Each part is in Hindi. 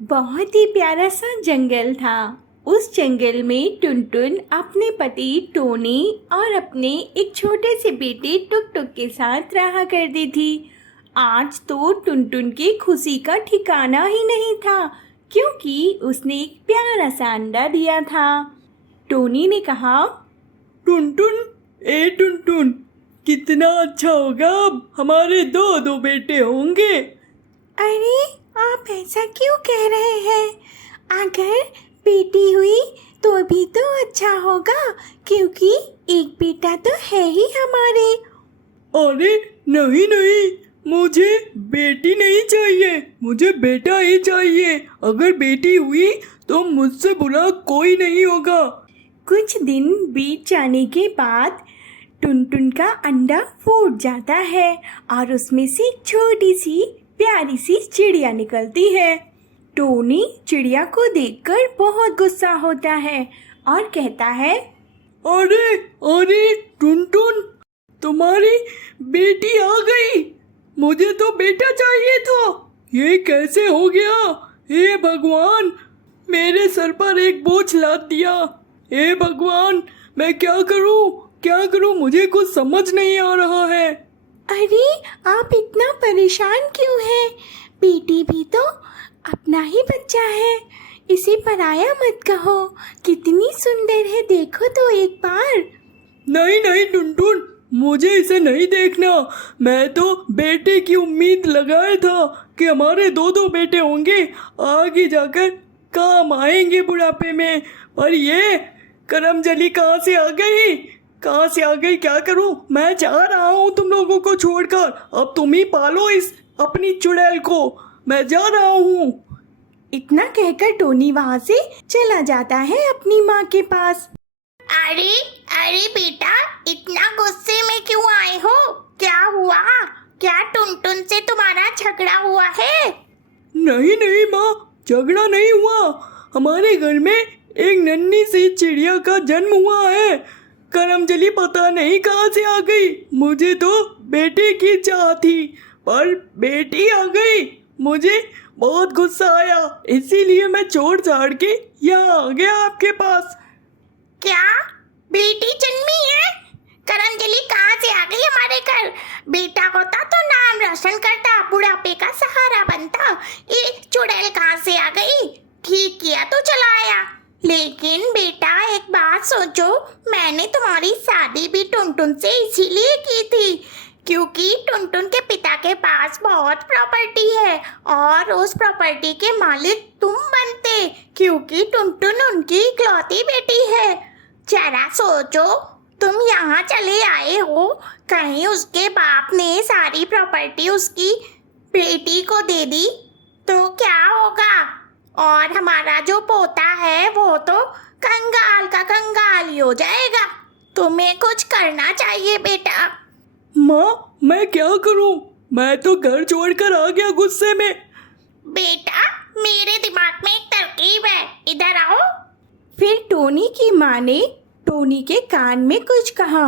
बहुत ही प्यारा सा जंगल था। उस जंगल में टुनटुन अपने पति टोनी और अपने एक छोटे से बेटे टुक टुक के साथ रहा करती थी। आज तो टुनटुन की खुशी का ठिकाना ही नहीं था, क्योंकि उसने एक प्यारा सा अंडा दिया था। टोनी ने कहा, टुनटुन, ए टुनटुन, कितना अच्छा होगा अब हमारे दो दो बेटे होंगे। अरे आप ऐसा क्यों कह रहे हैं? अगर बेटी हुई तो भी तो अच्छा होगा, क्योंकि एक बेटा तो है ही हमारे। अरे नहीं नहीं, मुझे बेटी नहीं चाहिए, मुझे बेटा ही चाहिए। अगर बेटी हुई तो मुझसे बुरा कोई नहीं होगा। कुछ दिन बीत जाने के बाद टुनटुन का अंडा फूट जाता है और उसमें से एक छोटी सी प्यारी सी चिड़िया निकलती है। टोनी चिड़िया को देखकर बहुत गुस्सा होता है और कहता है, अरे अरे टुनटुन, तुम्हारी बेटी आ गई। मुझे तो बेटा चाहिए था, ये कैसे हो गया? हे भगवान, मेरे सर पर एक बोझ लाद दिया। हे भगवान, मैं क्या करूं, मुझे कुछ समझ नहीं आ रहा है। अरे आप इतना परेशान क्यों हैं? बेटी भी तो अपना ही बच्चा है, इसे पराया मत कहो। कितनी सुंदर है, देखो तो एक बार। नहीं नहीं टुनटुन, मुझे इसे नहीं देखना। मैं तो बेटे की उम्मीद लगाया था कि हमारे दो दो बेटे होंगे, आगे जाकर काम आएंगे बुढ़ापे में। पर ये करमजली कहाँ से आ गई? क्या करूं? मैं जा रहा हूं तुम लोगों को छोड़कर। अब तुम ही पालो इस अपनी चुड़ैल को। मैं जा रहा हूं। इतना कहकर टोनी वहाँ से चला जाता है अपनी माँ के पास। अरे अरे बेटा, इतना गुस्से में क्यों आए हो? क्या हुआ? क्या टुनटुन से तुम्हारा झगड़ा हुआ है? नहीं नहीं माँ, झगड़ा नहीं हुआ। हमारे घर में एक नन्ही सी चिड़िया का जन्म हुआ है। करमजली पता नहीं कहाँ से आ गई। मुझे तो बेटे की चाह थी, पर बेटी आ गई। मुझे बहुत गुस्सा आया, इसीलिए मैं छोड़ छाड़ के यहाँ आ गया आपके पास। क्या बेटी जन्मी है? करमजली कहाँ से आ गई हमारे घर? बेटा होता तो नाम रोशन करता, बुढ़ापे का सहारा बनता। ये चुड़ैल कहाँ से आ गई? ठीक किया तो चला आया। लेकिन बेटा एक बात सोचो, मैंने तुम्हारी शादी भी टुनटुन से इसीलिए की थी क्योंकि टुनटुन के पिता के पास बहुत प्रॉपर्टी है और उस प्रॉपर्टी के मालिक तुम बनते, क्योंकि टुनटुन उनकी इकलौती बेटी है। जरा सोचो, तुम यहाँ चले आए हो, कहीं उसके बाप ने सारी प्रॉपर्टी उसकी बेटी को दे दी तो क्या होगा? और हमारा जो पोता है वो तो कंगाल का कंगाल ही हो जाएगा। तुम्हें कुछ करना चाहिए बेटा। माँ, मैं क्या करूँ? मैं तो घर छोड़कर आ गया गुस्से में। बेटा मेरे दिमाग में एक तरकीब है, इधर आओ। फिर टोनी की माँ ने टोनी के कान में कुछ कहा।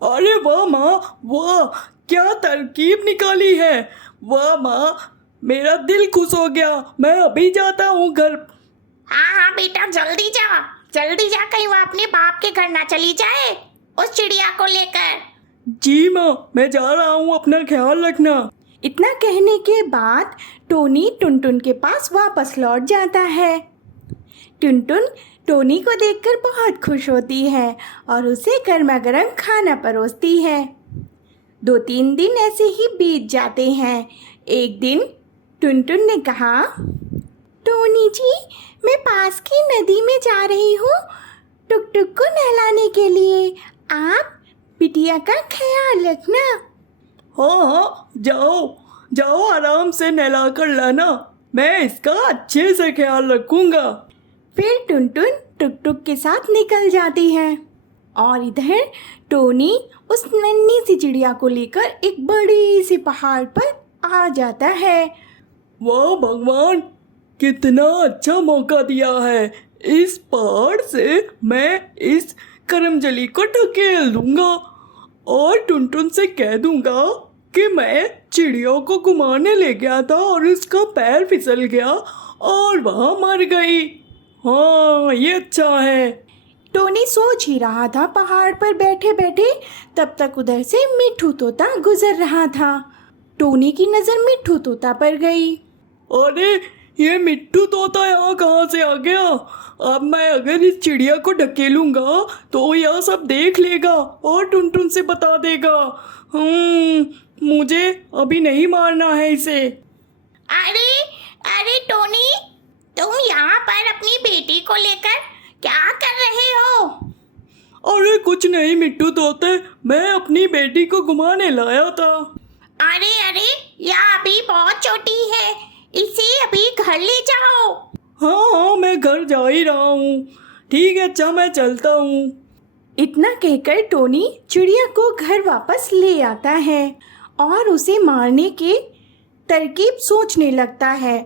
अरे वाह माँ, वाह, क्या तरकीब निकाली है। वाह माँ, मेरा दिल खुश हो गया। मैं अभी जाता हूँ घर। हाँ हाँ बेटा, जल्दी जा, कहीं वो अपने बाप के घर ना चली जाए उस चिड़िया को लेकर। जी माँ, मैं जा रहा हूँ, अपना ख्याल रखना। इतना कहने के बाद टोनी टुनटुन के पास वापस लौट जाता है। टुनटुन टोनी को देखकर बहुत खुश होती है और उसे गर्मा गर्म खाना परोसती है। 2-3 दिन ऐसे ही बीत जाते हैं। एक दिन टुनटुन ने कहा, टोनी जी, मैं पास की नदी में जा रही हूँ टुक टुक को नहलाने के लिए। आप बिटिया का ख्याल रखना। हाँ हाँ, जाओ आराम से नहला कर लाना। मैं इसका अच्छे से ख्याल रखूंगा। फिर टुनटुन टुक टुक के साथ निकल जाती है और इधर टोनी उस नन्ही सी चिड़िया को लेकर एक बड़ी सी पहाड़ पर आ जाता है। वाह भगवान, कितना अच्छा मौका दिया है। इस पहाड़ से मैं इस करमजली को ढकेल दूंगा और टुनटुन से कह दूंगा कि मैं चिड़िया को घुमाने ले गया था और इसका पैर फिसल गया और वहाँ मर गई। हाँ, ये अच्छा है। टोनी सोच ही रहा था पहाड़ पर बैठे बैठे, तब तक उधर से मिट्ठू तोता गुजर रहा था। टोनी की नज़र मिट्ठू तोता पर गई। अरे, ये मिट्टू तोता यहाँ कहाँ से आ गया? अब मैं अगर इस चिड़िया को ढकेलूंगा तो यह सब देख लेगा और टुनटुन से बता देगा। मुझे अभी नहीं मारना है इसे। अरे अरे टोनी, तुम यहाँ पर अपनी बेटी को लेकर क्या कर रहे हो? अरे कुछ नहीं मिट्टू तोते, मैं अपनी बेटी को घुमाने लाया था। अरे अरे, यह अभी बहुत छोटी है, इसे अभी घर ले जाओ। हाँ, मैं घर जा ही रहा हूँ। ठीक है, अच्छा मैं चलता हूँ। इतना कहकर टोनी चिड़िया को घर वापस ले आता है और उसे मारने की तरकीब सोचने लगता है।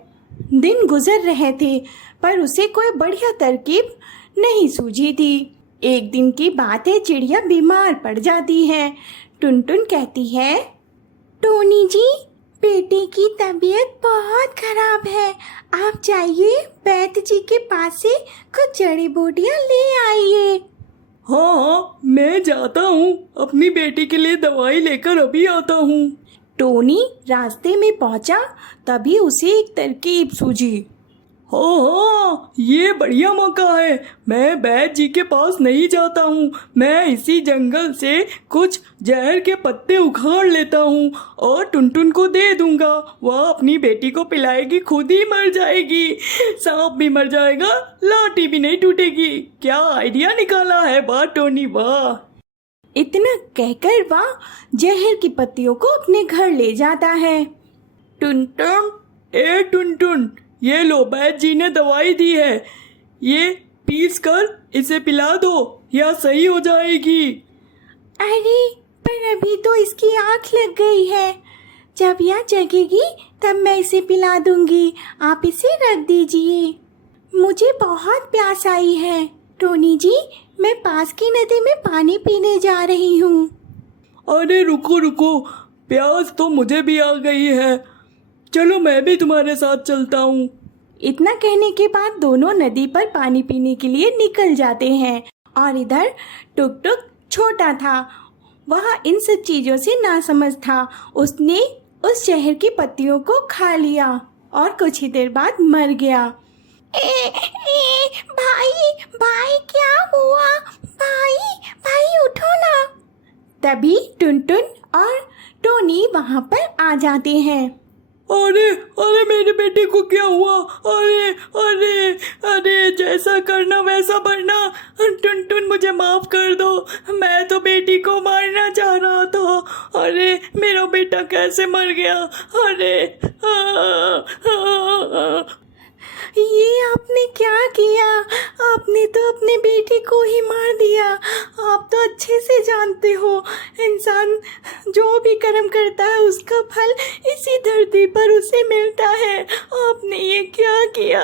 दिन गुजर रहे थे पर उसे कोई बढ़िया तरकीब नहीं सूझी थी। एक दिन की बात है, चिड़िया बीमार पड़ जाती है। टुनटुन कहती है, टोनी जी, बेटी की तबीयत बहुत खराब है, आप जाइए वैद्य जी के पास से कुछ जड़ी बूटियाँ ले आइए। हाँ हाँ, मैं जाता हूँ, अपनी बेटी के लिए दवाई लेकर अभी आता हूँ। टोनी रास्ते में पहुंचा, तभी उसे एक तरकीब सूझी। हाँ, ये बढ़िया मौका है। मैं वैद्य जी के पास नहीं जाता हूँ, मैं इसी जंगल से कुछ जहर के पत्ते उखाड़ लेता हूँ और टुनटुन को दे दूंगा। वह अपनी बेटी को पिलाएगी, खुद ही मर जाएगी। सांप भी मर जाएगा, लाठी भी नहीं टूटेगी। क्या आइडिया निकाला है, वाह टोनी वाह। इतना कहकर वह जहर की पत्तियों को अपने घर ले जाता है। टुनटुन, ए टुनटुन, ये लो, वैद्य जी ने दवाई दी है, ये पीस कर इसे पिला दो, यह सही हो जाएगी। अरे पर अभी तो इसकी आँख लग गई है, जब यह जगेगी तब मैं इसे पिला दूंगी, आप इसे रख दीजिए। मुझे बहुत प्यास आई है टोनी जी, मैं पास की नदी में पानी पीने जा रही हूँ। अरे रुको रुको, प्यास तो मुझे भी आ गई है, चलो मैं भी तुम्हारे साथ चलता हूँ। इतना कहने के बाद दोनों नदी पर पानी पीने के लिए निकल जाते हैं और इधर टुक टुक छोटा था, वह इन सब चीज़ों से नासमझ था। उसने उस शहर की पत्तियों को खा लिया और कुछ ही देर बाद मर गया। भाई भाई, क्या हुआ? भाई भाई, उठो ना। तभी टुनटुन और टोनी वहाँ पर आ जाते हैं। अरे अरे, मेरे बेटे को क्या हुआ? अरे अरे अरे, जैसा करना वैसा बनना। टुनटुन, मुझे माफ कर दो, मैं तो बेटी को मारना चाह रहा था। अरे मेरा बेटा कैसे मर गया? अरे ये आपने क्या किया? आपने तो अपने बेटे को ही मार दिया। आप तो अच्छे से जानते हो, इंसान जो भी कर्म करता है उसका फल इसी धरती पर उसे मिलता है। आपने ये क्या किया?